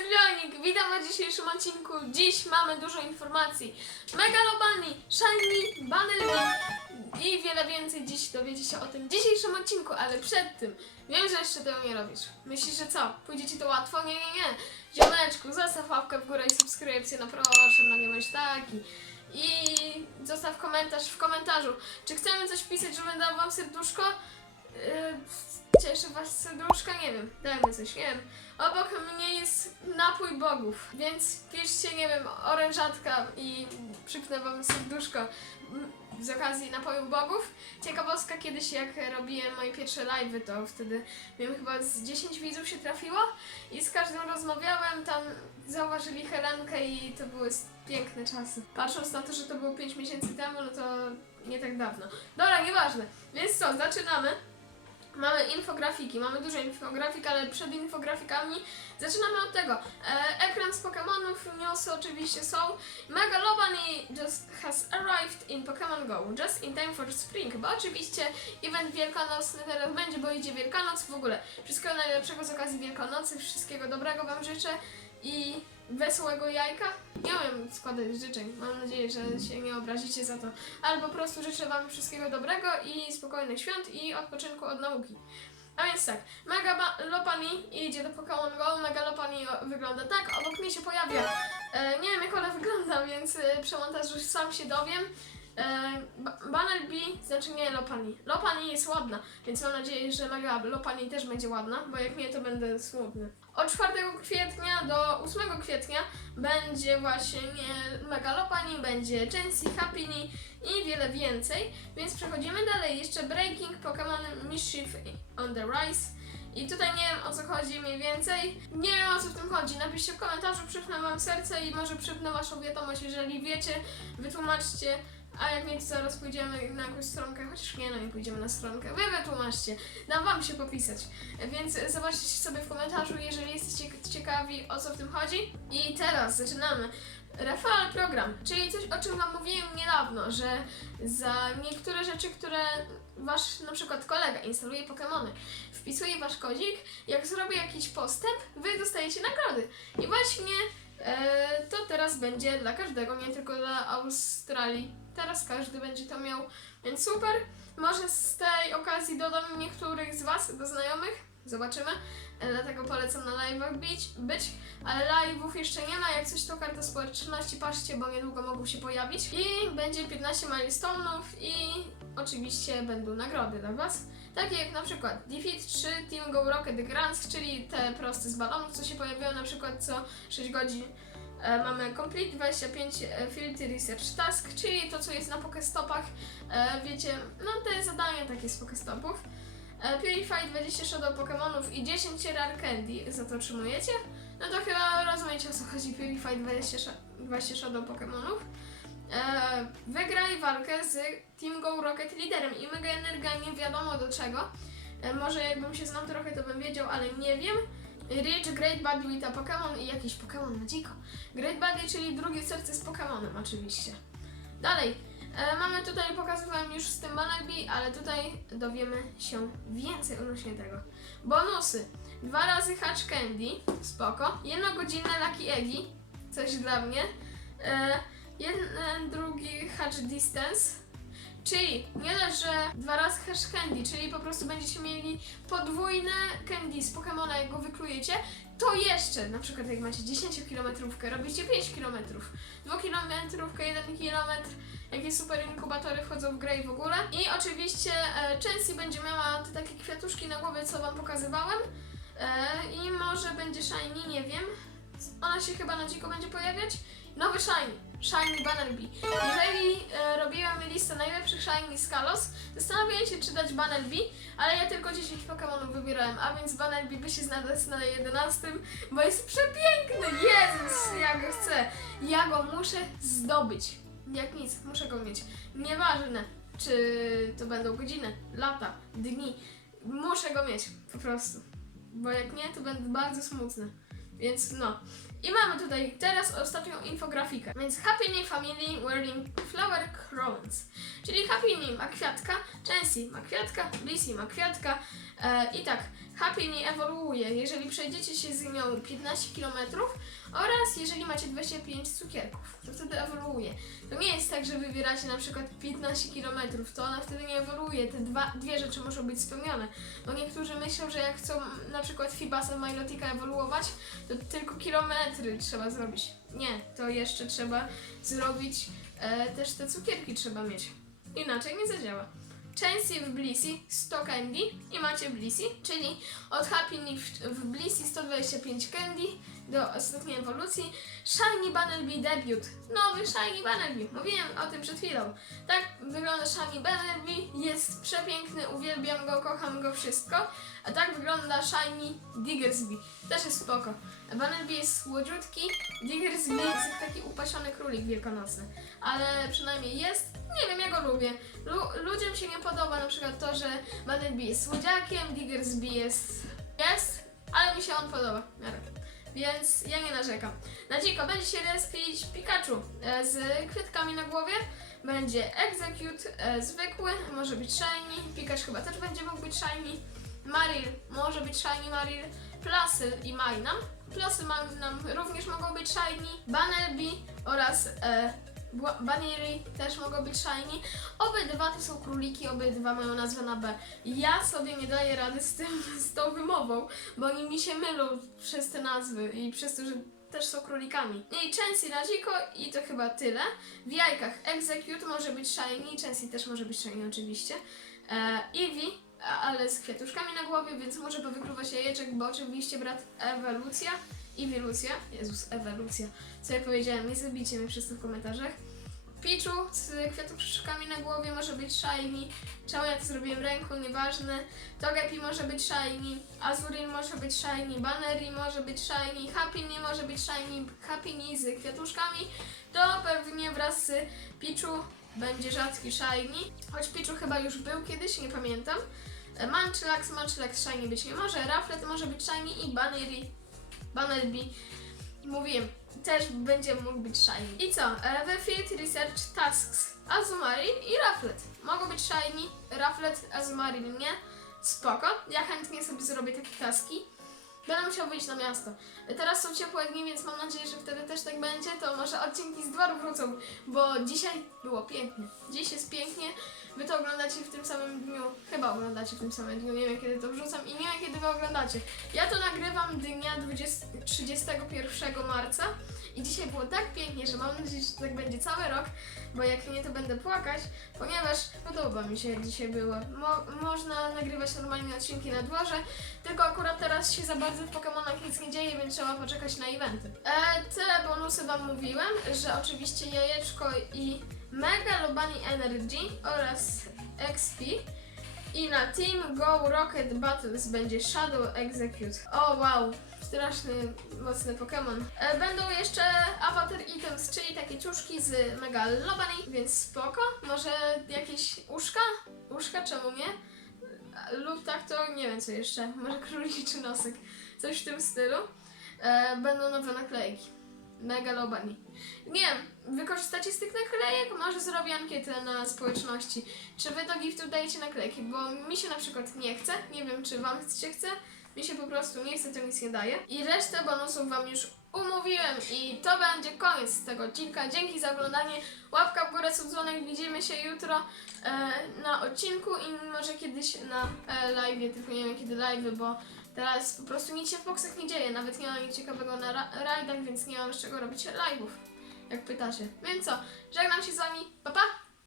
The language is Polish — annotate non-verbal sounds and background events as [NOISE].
Sylwionik, witam w dzisiejszym odcinku. Dziś mamy dużo informacji. Megalobani, Shiny, Bannerby i wiele więcej dziś dowiecie się o tym dzisiejszym odcinku, ale przed tym wiem, że jeszcze tego nie robisz. Myślisz, że co? Pójdzie ci to łatwo? Nie, nie, nie. Ziomeczku, zostaw łapkę w górę i subskrypcję, no proszę, no nie bądź taki. I zostaw komentarz w komentarzu. Czy chcemy coś pisać, żebym dał wam serduszko? Yy, cieszy was serduszka? Nie wiem, dajmy coś, nie wiem. Obok mnie jest napój bogów, więc piszcie, nie wiem, orężatka i przypnę wam serduszko z okazji napoju bogów. Ciekawostka, kiedyś jak robiłem moje pierwsze live'y, to wtedy miałem chyba z 10 widzów się trafiło i z każdym rozmawiałem, tam zauważyli Helenkę i to były piękne czasy. Patrząc na to, że to było 5 miesięcy temu, no to nie tak dawno. Dobra, nieważne. Więc co, zaczynamy. Mamy infografiki, mamy dużo infografik, ale przed infografikami zaczynamy od tego. E, ekran z Pokemonów, newsy oczywiście są. Megalobany just has arrived in Pokemon Go, just in time for spring, bo oczywiście event wielkanocny teraz będzie, bo idzie Wielkanoc w ogóle. Wszystkiego najlepszego z okazji Wielkanocy, wszystkiego dobrego Wam życzę i wesołego jajka. Nie umiem składać życzeń, mam nadzieję, że się nie obrazicie za to, ale po prostu życzę Wam wszystkiego dobrego i spokojnych świąt i odpoczynku od nauki. A więc tak, Mega Ba- Lopani idzie do Pokémon Go, Mega Lopani o- wygląda tak, obok mnie się pojawia, e, nie wiem jak ona wygląda, więc e, przy montażu sam się dowiem. E, Ba- Banner B, znaczy nie Lopani. Lopani jest ładna, więc mam nadzieję, że Mega Lopani też będzie ładna, bo jak nie, to będę smutny. Od 4 kwietnia do 8 kwietnia będzie właśnie Mega Lopani, będzie Chancy, Happiny i wiele więcej. Więc przechodzimy dalej. Jeszcze Breaking, Pokémon Mischief on the Rise. I tutaj nie wiem o co chodzi mniej więcej. Nie wiem o co w tym chodzi. Napiszcie w komentarzu, przypnę wam serce i może przypnę waszą wiadomość. Jeżeli wiecie, wytłumaczcie. A jak to zaraz pójdziemy na jakąś stronkę, chociaż nie, no nie pójdziemy na stronkę. Wy wytłumaczcie, dam wam się popisać. Więc zobaczcie sobie w komentarzu, jeżeli jesteście ciekawi o co w tym chodzi. I teraz zaczynamy. Referral program, czyli coś o czym wam mówiłem niedawno, że za niektóre rzeczy, które wasz na przykład kolega instaluje Pokémony, wpisuje wasz kodzik, jak zrobi jakiś postęp, wy dostajecie nagrody. I właśnie to teraz będzie dla każdego, nie tylko dla Australii. Teraz każdy będzie to miał, więc super. Może z tej okazji dodam niektórych z was do znajomych. Zobaczymy. E, Dlatego polecam na live'ach być, być, ale live'ów jeszcze nie ma. Jak coś to karta społeczności, patrzcie, bo niedługo mogą się pojawić. I będzie 15 milestone'ów i oczywiście będą nagrody dla was. Takie jak na przykład Defeat 3, Team Go Rocket Grants, czyli te proste z balonów, co się pojawiają na przykład co 6 godzin. E, mamy Complete 25 e, Field Research Task, czyli to co jest na Pokestopach. E, wiecie, no te zadania takie z Pokestopów. E, Purify 20 Shadow Pokémonów i 10 Rare Candy za to otrzymujecie. No to chyba rozumiecie o co chodzi Purify 20, sza- 20 Shadow Pokémonów. E, wygraj walkę z Team Go Rocket liderem i Mega Energia nie wiadomo do czego. E, może jakbym się znał trochę to bym wiedział, ale nie wiem. Reach Great Buddy with a Pokémon i jakiś Pokémon na dziko. Great Buddy, czyli drugie serce z Pokémonem oczywiście. Dalej, e, mamy tutaj, pokazywałem już z tym Bannerby, ale tutaj dowiemy się więcej odnośnie tego. Bonusy. Dwa razy Hatch Candy, spoko. Jednogodzinne Lucky Eggi, coś dla mnie. E, jeden, drugi Hatch Distance. Czyli nie dość, że dwa razy Hatch Candy, czyli po prostu będziecie mieli podwójne candy z Pokemona, jak go wyklujecie, to jeszcze, na przykład jak macie 10 km, robicie 5 km, 2 km, 1 km, jakie super inkubatory wchodzą w grę i w ogóle. I oczywiście e, Chancy będzie miała te takie kwiatuszki na głowie, co wam pokazywałem. E, I może będzie Shiny, nie wiem. Ona się chyba na dziko będzie pojawiać. Nowy Shiny. Shiny Bannerby. Jeżeli e, robiłam listę najlepszych Shiny z Kalos, zastanawiałem się, czy dać Bannerby, ale ja tylko 10 Pokémonów wybierałem, a więc Bannerby by się znalazł na 11, bo jest przepiękny! Jezus, ja go chcę! Ja go muszę zdobyć. Jak nic, muszę go mieć. Nieważne, czy to będą godziny, lata, dni. Muszę go mieć, po prostu. Bo jak nie, to będę bardzo smutny. Więc no. I mamy tutaj teraz ostatnią infografikę. Więc Happy New Family wearing flower crowns. Czyli Happy New ma kwiatka, Chancy ma kwiatka, Blissey ma kwiatka. E, I tak, Happy New ewoluuje, jeżeli przejdziecie się z nią 15 km oraz jeżeli macie 25 cukierków, to wtedy ewoluuje. To nie jest tak, że wybieracie na przykład 15 km, to ona wtedy nie ewoluuje. Te dwa, dwie rzeczy muszą być spełnione. Bo niektórzy myślą, że jak chcą na przykład Fibasa Milotica ewoluować, to tylko kilometry trzeba zrobić. Nie, to jeszcze trzeba zrobić, e, też te cukierki trzeba mieć. Inaczej nie zadziała. Chancy w Blissey 100 candy i macie Blissey, czyli od Happy New w- Blissey 125 candy do ostatniej ewolucji. Shiny Bunnelby Debut. Nowy Shiny Bunnelby. Mówiłem o tym przed chwilą. Tak wygląda Shiny Bunnelby. Jest przepiękny, uwielbiam go, kocham go wszystko. A tak wygląda Shiny Diggersby. Też jest spoko. Bunnelby jest słodziutki, Diggersby jest taki upasiony królik wielkanocny. Ale przynajmniej jest. Nie wiem, ja go lubię. Lu- ludziom się nie podoba na przykład to, że Bunnelby jest słodziakiem, Diggersby jest... jest, ale mi się on podoba. miarę. Więc ja nie narzekam. Na dziko będzie się respić Pikachu e, z kwiatkami na głowie. Będzie Execute e, zwykły, może być Shiny. Pikachu chyba też będzie mógł być Shiny. Maril może być Shiny Maril. Plasy i Magnum. Plasy Magnum również mogą być Shiny. Bunnelby oraz e, Baneri też mogą być Shiny. Obydwa to są króliki, obydwa mają nazwę na B. Ja sobie nie daję rady z tym, [LAUGHS] z tą wymową, bo oni mi się mylą przez te nazwy i przez to, że też są królikami. I Chancy na dziko i to chyba tyle. W jajkach Execute może być Shiny, Chancy też może być Shiny oczywiście. E, Eevee, ale z kwiatuszkami na głowie, więc może powykluwać jajeczek, bo oczywiście brat Ewolucja. Ewilucja, Jezus, ewolucja. Co ja powiedziałem, nie zabijcie mnie przez w komentarzach. Pichu z kwiatuszkami na głowie może być shiny. Czemu ja to zrobiłem ręką, nieważne. Togepi może być shiny. Azuril może być shiny. Bannery może być shiny. Happiny może być shiny. Happiny z kwiatuszkami. To pewnie wraz z Pichu będzie rzadki shiny. Choć Pichu chyba już był kiedyś, nie pamiętam. E, Munchlax, Munchlax shiny być nie może. Rufflet może być shiny i Bannery, Bannerby Mówiłem, też będzie mógł być shiny. I co? E, We Field Research Tasks Azumarill i Rufflet. Mogą być shiny, Rufflet, Azumarill nie. Spoko. Ja chętnie sobie zrobię takie taski. Będę musiał wyjść na miasto. E, Teraz są ciepłe dni, więc mam nadzieję, że wtedy też tak będzie. To może odcinki z dworu wrócą, bo dzisiaj było pięknie. Dziś jest pięknie. Wy to oglądacie w tym samym dniu. Chyba oglądacie w tym samym dniu. Nie wiem kiedy to wrzucam i nie wiem kiedy wy oglądacie. Ja to nagrywam dnia 20, 31 marca i dzisiaj było tak pięknie, że mam nadzieję, że tak będzie cały rok, bo jak nie to będę płakać, ponieważ podoba mi się jak dzisiaj było. Mo- można nagrywać normalnie odcinki na dworze, tylko akurat teraz się za bardzo w Pokemonach nic nie dzieje, więc trzeba poczekać na eventy. E, te bonusy wam mówiłem, że oczywiście jajeczko i Mega Lobani Energy oraz XP. I na Team Go Rocket Battles będzie Shadow Execute. O wow, straszny, mocny Pokémon. E, Będą jeszcze Avatar Items, czyli takie ciuszki z Mega Lobani, więc spoko. Może jakieś uszka? Uszka, czemu nie? Lub tak to nie wiem co jeszcze. Może króliczy nosek. Coś w tym stylu. E, Będą nowe naklejki. Mega Lobani. Nie wiem, wykorzystacie z tych naklejek? Może zrobię ankietę na społeczności. Czy wy do giftu dajecie naklejki? Bo mi się na przykład nie chce. Nie wiem, czy wam się chce. Mi się po prostu nie chce, to nic nie daje. I resztę bonusów wam już umówiłem. I to będzie koniec tego odcinka. Dzięki za oglądanie. Łapka w górę, subdzwonek. Widzimy się jutro e, na odcinku i może kiedyś na e, live, tylko nie wiem kiedy live, bo teraz po prostu nic się w boksach nie dzieje. Nawet nie ma nic ciekawego na ra- rajdach, więc nie mam z czego robić live'ów. Jak pytacie. Więc co, żegnam się z wami. Pa pa!